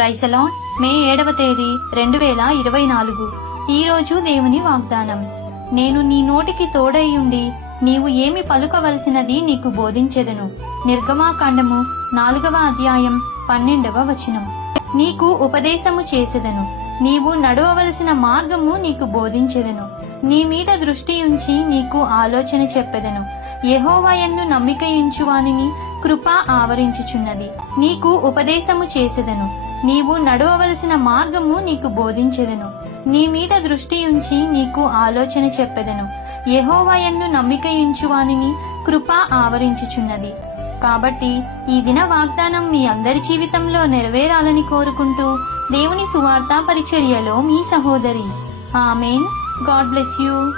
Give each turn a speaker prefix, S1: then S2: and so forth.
S1: ప్రైసలాన్ మే ఏడవ తేదీ రెండు వేల ఇరవై నాలుగు. ఈరోజు దేవుని వాగ్దానం. నేను నీ నోటికి తోడైయుండి నీవు ఏమి పలుకవలసినది నీకు బోధించెదను. నిర్గమాకాండము నాలుగవ అధ్యాయం పన్నెండవ వచనం. నీకు ఉపదేశము చేసెదను. నీవు నడవవలసిన మార్గము నీకు బోధించెదను. నీ మీద దృష్టి ఉంచి నీకు ఆలోచన చెప్పెదను. యెహోవాయందు నమ్మిక ఇంచువానిని కృప ఆవరించుచున్నది. నీకు ఉపదేశము చేసెదను. నీవు నడవవలసిన మార్గము నీకు బోధించెదను. నీ మీద దృష్టి ఉంచి నీకు ఆలోచన చెప్పెదను. యెహోవాయందు నమ్మిక ఇంచువానిని కృప ఆవరించుచున్నది. కాబట్టి ఈ దిన వాగ్దానం మీ అందరి జీవితంలో నెరవేరాలని కోరుకుంటూ దేవుని సువార్తా పరిచర్యలో మీ సహోదరి. ఆమెన్. God bless you.